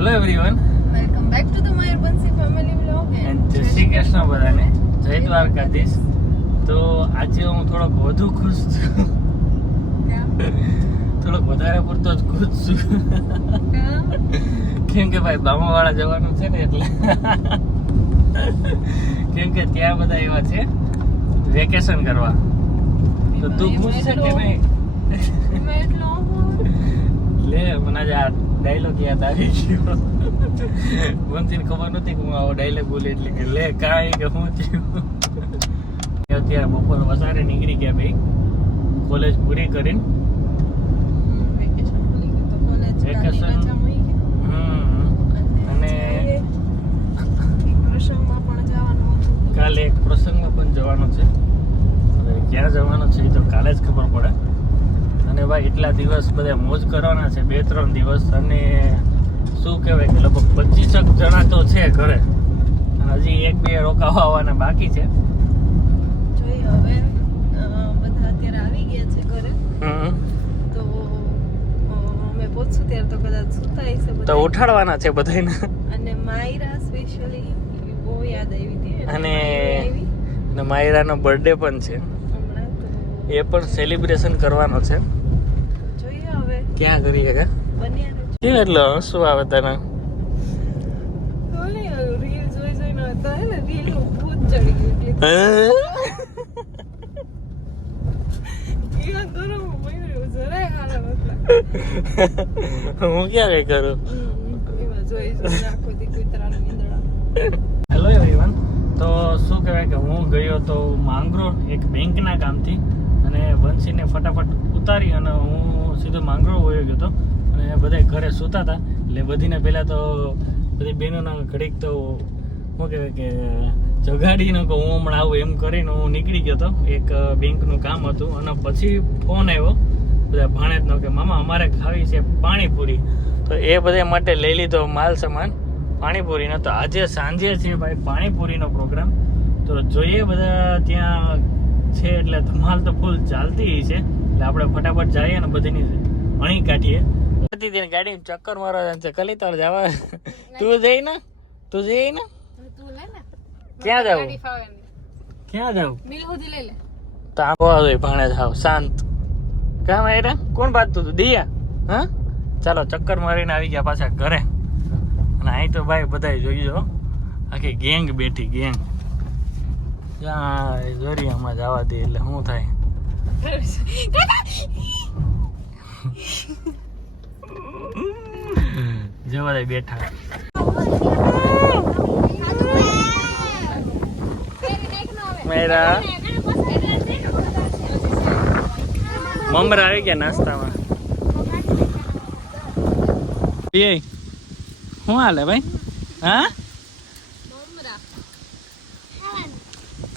Hello everyone welcome back to the Bansi family vlog and જય શ્રી કૃષ્ણ બધાને. જય દ્વારકાધીશ. તો આજે હું થોડોક વધુ ખુશ છું. થોડોક વધારે પૂરતો જ ખુશ છું. કેમ? કે ભાઈ બામાવાળા જવાનું છે ને એટલે. કેમ કે ત્યાં બધા એવા છે વેકેશન કરવા. તો તું ખુશ છે કે નહીં? લે મને આજે ડાયલોગ યાદ આવી ગયો. વંશીને ખબર નથી કે હું આવો ડાયલોગ બોલી, એટલે કે લે કાંઈ કે હું થયું. અત્યારે બપોર વસારે નીકળી ગયા ભાઈ. કોલેજ પૂરી કરીને વેકેશન ખુલી ગયું તો કોલેજ Vacation. રજા મળી ગઈ હમ. અને એક પ્રસંગમાં પણ જવાનું હતું કાલે એક પ્રસંગમાં પણ જવાનો છે હવે ક્યાં જવાનો છે એ તો કાલે જ ખબર પડે અને ભાઈ એટલા દિવસ બધા મોજ કરવાના છે બે ત્રણ દિવસ. અને શું કહેવાય કે લગભગ પચીસક જણા તો છે ઘરે. હજી એક બે રોકાવા આવવાના બાકી છે. જોઈએ હવે બધા અત્યારે આવી ગયા છે ઘરે. તો અમે પહોંચશું ત્યારે તો કદાચ સુતા હશે તો ઉઠાડવાના છે બધાને અને માયરા સ્પેશિયલી બહુ યાદ આવી હતી. અને- માયરાનો બર્થડે પણ છે. એ પણ સેલિબ્રેશન કરવાનો છે. ક્યાં કરી રહેજો. કેમ એટલે શું આવે તને? હું ક્યાં કઈ કરું? એમાં જોઈ જોઈને આખો દી કૂતરાની નીંદડા. હેલો એવરીવન તો શું કહેવાય કે હું ગયો તો માંગરોળ એક બેંકના કામથી અને બંસીને ફટાફટ ઉતારી અને હું સીધો માંગરો વયો ગયો હતો. અને બધા ઘરે સૂતા હતા. એટલે બધીને પહેલાં તો બધી બહેનોના ઘડીક તો શું કહેવાય કે, જગાડીને કે હું હમણાં આવું એમ કરીને હું નીકળી ગયો હતો. એક બેંકનું કામ હતું. અને પછી ફોન આવ્યો. બધા ભાણેજનો કે, મામા, અમારે ખાવી છે પાણીપુરી. તો એ બધા માટે લઈ લીધો માલ સામાન, પાણીપુરીનો. તો આજે સાંજે છે ભાઈ પાણીપુરીનો પ્રોગ્રામ. તો જોઈએ બધા ત્યાં છે એટલે ધમાલ તો ફૂલ ચાલતી છે. એટલે આપણે ફટાફટ જઈએ ને બધીની અણી કાઢીએ. બધી ગાડી ચક્કર મારવા છે તળ જવા તું જઈ ને? તું જઈ ને? ક્યાં જાવ ક્યાં જાવ તો આ બોવા ભાણે જાવ શાંત. કામ આયરા કોણ બાંધતું તું? દિયા? હા? ચાલો ચક્કર મારીને આવી ગયા પાછા ઘરે. અને અહીં તો ભાઈ બધા જોઈ જો આખી ગેંગ બેઠી ગેંગ ત્યાં દરિયામાં જવા દે એટલે શું થાય? જવા દે બેઠા. મેરા. મમરા આવી ગયા નાસ્તામાં. એ, શું હાલે ભાઈ? હા?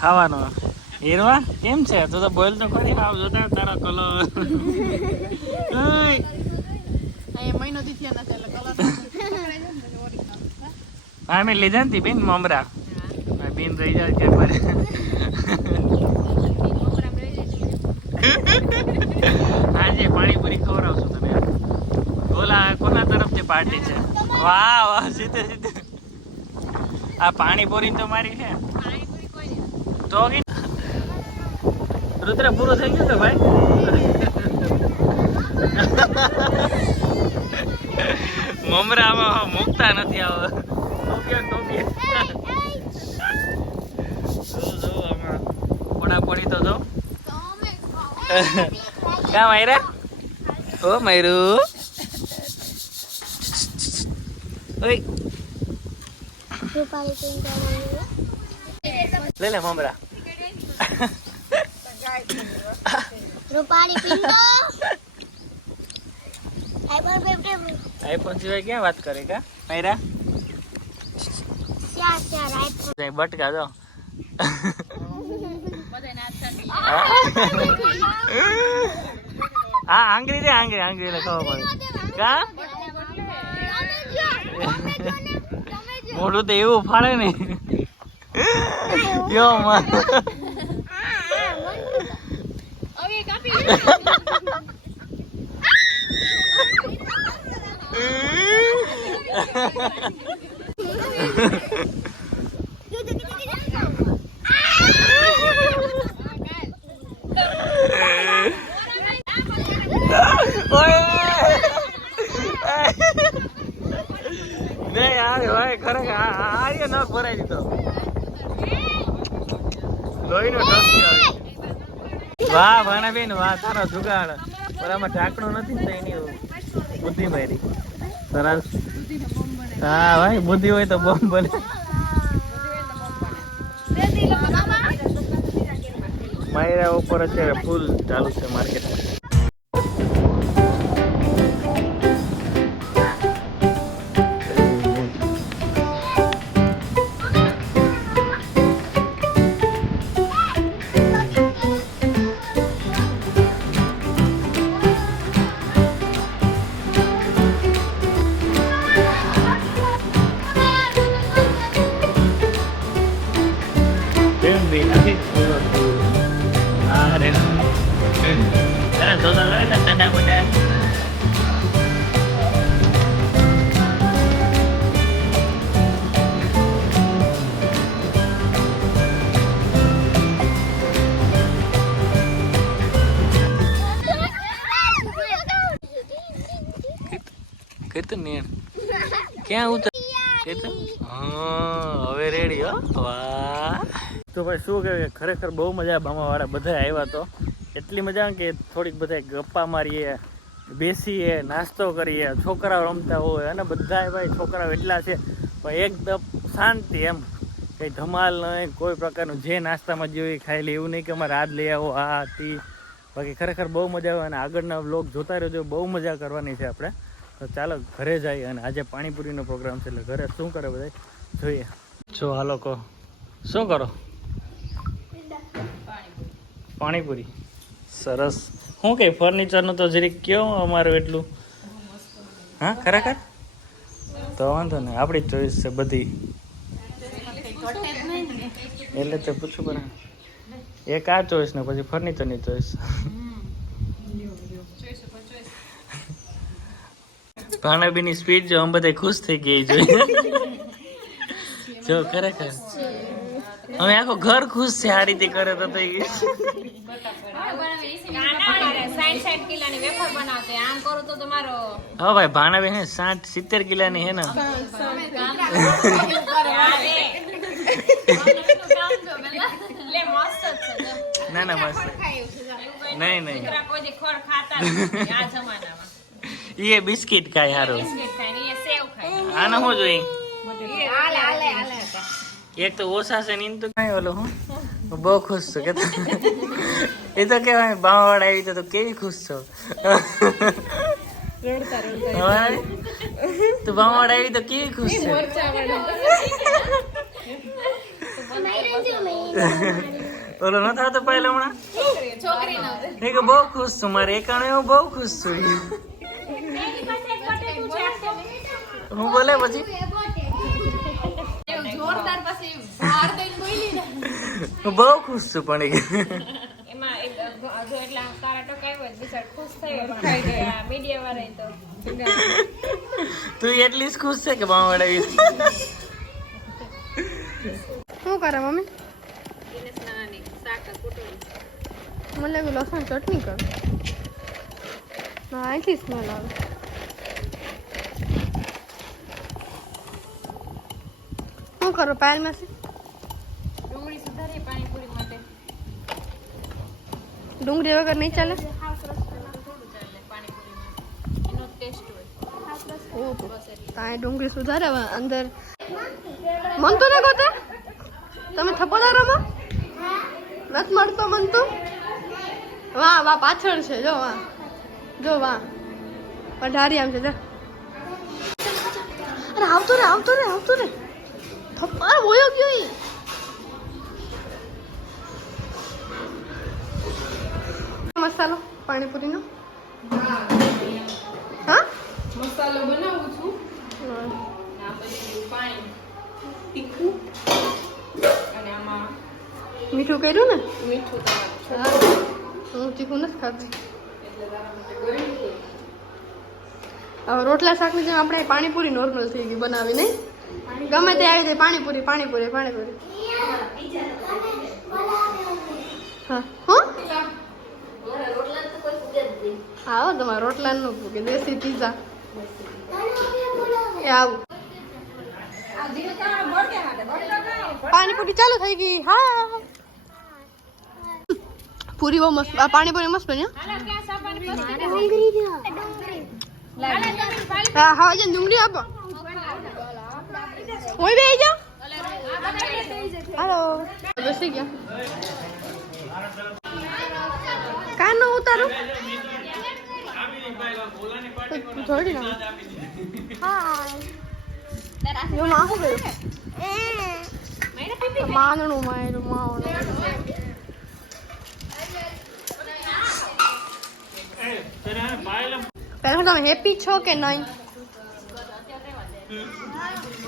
ખાવાનો. હીરવા કેમ છે? તું તો બોલ તો કરી આવ જોતા તારો કલર મહિનો થી થયા નથી એટલે કલર હા મેં લીધા ને બેન મમરા. બેન રહી જાય કે મારે. આજે પાણીપુરી ખવડાવશું તમે ઓલા કોના તરફથી પાર્ટી છે? વાહ વાહ સીધે સીધે આ પાણીપુરી તો મારી છે. તો રુદ્ર પૂરું થઈ ગયું તો ભાઈ? મમરામાં મૂકતા નથી આવો. પોડા પોડી તો જો. કા માયરા? ઓ માયરું. ઓય. લે લે મમરા આઈફોન સિવાય ક્યાં વાત કરે કા? જઈ બટકા જો હા આંગળી રે આંગળી આંગળી ખબર પડે. કા? મોઢું તો એવું ફાળે ને. યો માં નહીં ખરેખર આ આ- આર્ય ન ભરાઈ દીધો લોહીનો ટસકી આવી વાહ ભાણાબેન વાહ તારો જુગાડ. પણ આમાં ઢાંકણું નથી ને તો એની બુદ્ધિ મારી સરસ. હા ભાઈ બુદ્ધિ હોય તો બોમ્બ બને. માયરા ઉપર અત્યારે ફૂલ ચાલુ છે માર્કેટમાં. ક્યાં ઉતર હવે રેડી હો. વાહ. તો ભાઈ શું કહેવાય ખરેખર બહુ મજા બામાવાળા બધા આવ્યા તો. એટલી મજા કે થોડીક બધા ગપ્પા મારીએ બેસીએ નાસ્તો કરીએ છોકરાઓ રમતા હોય અને બધા ભાઈ છોકરાઓ એટલા છે પણ એકદમ શાંતિ એમ. કંઈ ધમાલ નહીં કોઈ પ્રકારનું જે નાસ્તામાં જોઈએ ખાઈ લે એવું નહીં કે અમારે આજ લઈ આવો આ તી. બાકી ખરેખર બહુ મજા આવે અને આગળના વ્લોગ જોતા રહેજો બહુ મજા કરવાની છે આપણે. તો ચાલો ઘરે જાય અને આજે પાણીપુરીનો પ્રોગ્રામ છે એટલે ઘરે શું કરે બધા જોઈએ. જો આ લોકો શું કરો? પાણીપુરી. સરસ. શું કે ફર્નિચરનું તો જરીક કયો અમારું એટલું? હા, ખરેખર? તો વાંધો નહીં, આપણી ચોઈસ છે બધી. એટલે તો પૂછું પડે. એક આ ચોઈસ ને પછી ફર્નિચરની ચોઈસ ભાણાબીની સ્પીડ જો અમે બધા ખુશ થઈ ગઈ જોઈએ જો, ખરેખર. હવે આખો ઘર ખુશ છે આ રીતે કરે તો તો ઈ. હા ભાઈ, ભાણાબેન હે સાઠ સિત્તેર કિલાની હે ને. ના ના, મસ્ત. નહીં નહીં. એ બિસ્કિટ ખાય હારું. આને શું જોઈએ એક તો ઓછા છે ને તો કાંઈ ઓલો હું. બહુ ખુશ છું કે એ તો કહેવાય બાવાવાળા આવી તો તો કેવી ખુશ છો. તું બાવાવાળા આવી તો કેવી ખુશ છે? ઓલો ન થતો પહેલા હમણાં? બહુ ખુશ છું મારે. એકાણે હું બહુ ખુશ છું. હું બોલે પછી? હું બહુ ખુશ છું પણ તું. એટલી જ ખુશ છે કે બાવાવાળા આવી શું કરે મમ્મી? મને લાગ્યું લસણ ચટણી કર. ના અહીંથી સ્મેલ આવે. શું કરો પાયલમાં ડુંગળી વગર નહીં ચાલે? તાય ડુંગળી સુધારે અંદર. મન તો ને ગોતે? તમે થપ્પો રમો નથી મળતો મન તો વાહ વાહ પાછળ છે જો વાહ. જો વાહ. પઢારી આમ છે જા. અરે આવતો રે આવતો રે આવતો રે. થપ્પા બોયો ગયો મસાલો? પાણીપુરીનો? હા? મસાલો બનાવું છું. આ પછી પાણી તીખું અને આમાં મીઠું કર્યું ને? મીઠું હું. તીખું નથી ખાતી. એટલે તારા માટે છે. હવે રોટલા શાકની જેમ આપણે પાણીપુરી નોર્મલ થઈ ગઈ બનાવી નહીં? ગમે તે આવી જાય, પાણીપુરી પાણીપુરી પાણીપુરી. આવો, તમારા રોટલા નું કે દેશી પીઝા એ આવું. પાણીપુરી ચાલુ થઈ ગઈ, હા. પૂરી બહુ મસ્ત પાણીપુરી મસ્ત બની, હો. હા ડુંગળી આપો. હું બે જાઉં હાલો બેસી ગયા કાન ઉતારું થોડી ના યો માં શું કર્યું માનણું માયરું માવણું પહેલા તમે હેપી છો કે નહીં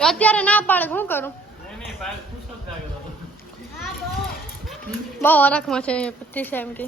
અત્યારે ના પાડે શું કરું? બહુ અરખમાં છે પચીસ એમ કે